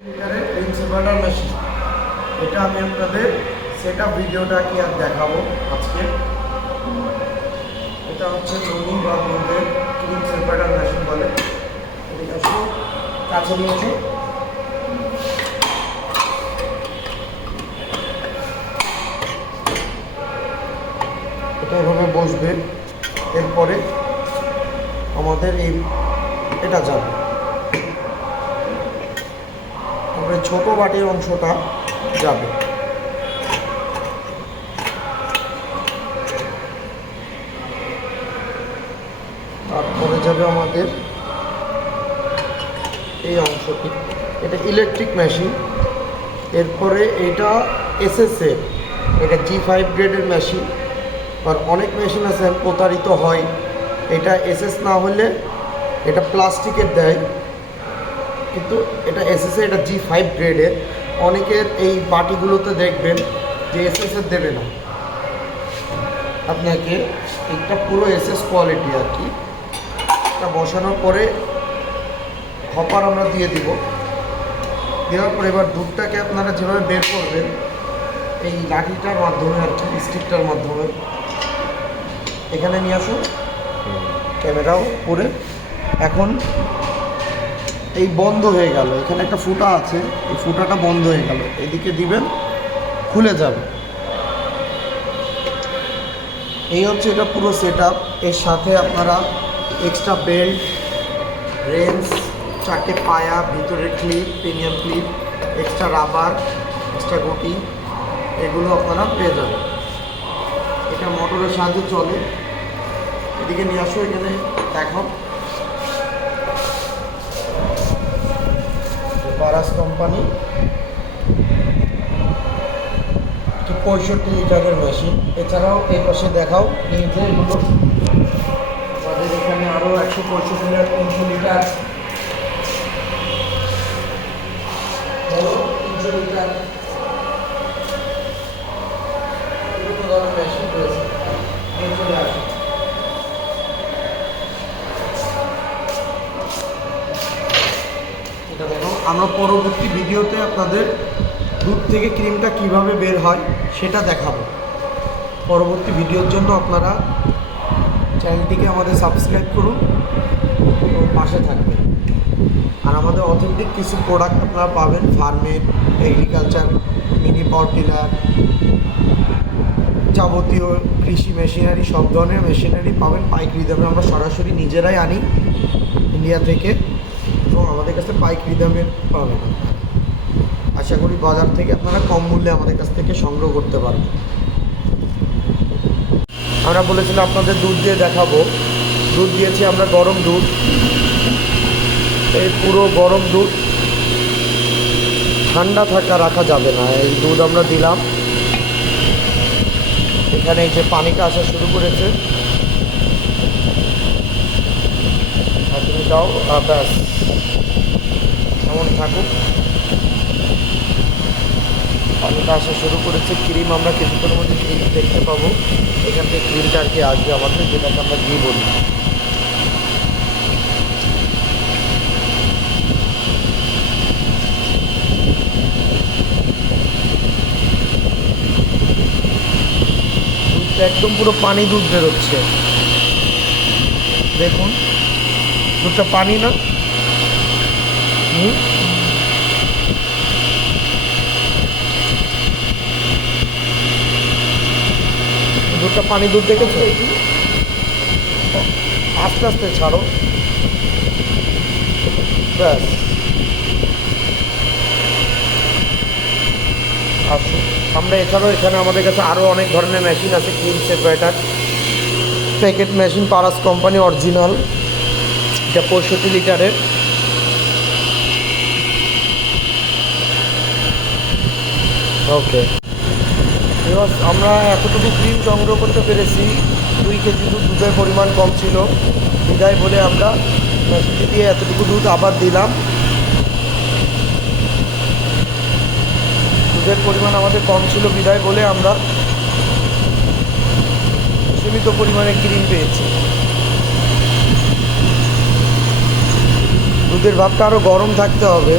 প্রিন্সিপাটার machine এটা আমি আপনাদের সেট ভিডিওটা কি আর দেখাবো আজকে। এটা হচ্ছে ননি বা দুধের ক্রিম সেপারেটার মেশিন বলে কাছে নিয়েছে এটা এভাবে বসবে। এরপরে আমাদের এই এটা যাবে। তারপরে ছোট বাটির অংশটা যাবে। তারপরে যাবে আমাদের এই অংশটি। এটা ইলেকট্রিক মেশিন এরপরে এটা এসএসএ এটা জি ফাইভ গ্রেডের মেশিন আর অনেক মেশিন আছে, প্রতারিত হয়। এটা এসএস না হলে এটা প্লাস্টিকের দেয়। কিন্তু এটা এসএসএ এটা জি ফাইভ গ্রেডের অনেকের এই বাটিগুলোতে দেখবেন যে এসএসএর দেবে না। আপনাকে একটা পুরো এসএস কোয়ালিটি আর কি। এটা বসানোর পরে হপার আমরা দিয়ে দিব। দেওয়ার পরে এবার দুধটাকে আপনারা যেভাবে বের করবেন এই লাঠিটার মাধ্যমে আর কি স্টিকটার মাধ্যমে। এখানে নিয়ে আসুন। ক্যামেরাও করে এখন এই বন্ধ হয়ে গেল। এখানে একটা ফুটা আছে। এই ফুটাটা বন্ধ হয়ে গেল। এদিকে দিবেন, খুলে যাবে। এই হচ্ছে এটা পুরো সেট এর সাথে আপনারা এক্সট্রা বেল্ট রেঞ্জ চারটে পায়া ভিতরের clip premium clip extra rubber extra গটি, এগুলো আপনারা পেয়ে যাবেন। এটা মোটরের সাহায্যে চলে। এদিকে নিয়ে আসো, এখানে দেখো। বারাস কোম্পানি। পঁয়ষট্টি লিটারের মেশিন এছাড়াও এই পাশে দেখাও নিজে এগুলো। আমাদের এখানে আরও একশো পঁয়ষট্টি লিটার, তিনশো লিটার। তিনশো লিটার বিভিন্ন ধরনের মেশিন রয়েছে নিয়ে চলে আসুন এটা দেখো আমরা পরবর্তী ভিডিওতে আপনাদের দুধ থেকে ক্রিমটা কীভাবে বের হয় সেটা দেখাবো। পরবর্তী ভিডিওর জন্য আপনারা চ্যানেলটিকে আমাদের সাবস্ক্রাইব করুন এবং পাশে থাকবেন। আর আমাদের অথেন্টিক কিছু প্রোডাক্ট আপনারা পাবেন, ফার্মের, এগ্রিকালচার, মিনি পাওয়ার যাবতীয় কৃষি মেশিনারি, সব ধরনের মেশিনারি পাবেন, পাইকারি দামে আমরা সরাসরি নিজেরাই আনি। ইন্ডিয়া থেকে কাছে পাইকারি দামে পাবেন আশা করি বাজার থেকে আপনারা কম মূল্যে আমাদের কাছ থেকে সংগ্রহ করতে পারবেন। আমরা বলেছিলাম আপনাদের দুধ দিয়ে দেখাবো। দুধ দিয়েছি আমরা গরম দুধ। এই পুরো গরম দুধ। ঠান্ডা থাকা রাখা যাবে না, এই দুধ আমরা দিলাম। এখানে এই যে পানিটা আসা শুরু করেছে। দাও ব্যাস। এমন থাকুক পানিটা আসা শুরু করেছে। ক্রিম আমরা কিছুক্ষণের মধ্যে ক্রিম দেখতে পাবো। এখান থেকে ক্রিমটা আর কি আসবে আমাদের, যেটাকে আমরা ঘি বলি। একদম পুরো পানি দুধ বেরোচ্ছে। দেখুন, দুধটা পানি না? হুম দুধটা পানি দুধ দেখেছ? আস্তে আস্তে ছাড়ো। ব্যাস। আমরা এছাড়াও এখানে আমাদের কাছে আরও অনেক ধরনের মেশিন আছে cream separator packet machine Paras company original এটা পঁয়ষট্টি লিটারের। ওকে এবার আমরা এতটুকু ক্রিম সংগ্রহ করতে পেরেছি, দুই কেজি দুধ, দুধের পরিমাণ কম ছিল। বিদায় বলে আমরা মেশিনটি দিয়ে এতটুকু দুধ আবার দিলাম। দুধের পরিমাণ আমাদের কম ছিল, বিদায় বলে আমরা সীমিত পরিমাণে ক্রিম পেয়েছি। দুধের ভাবটা আরও গরম থাকতে হবে।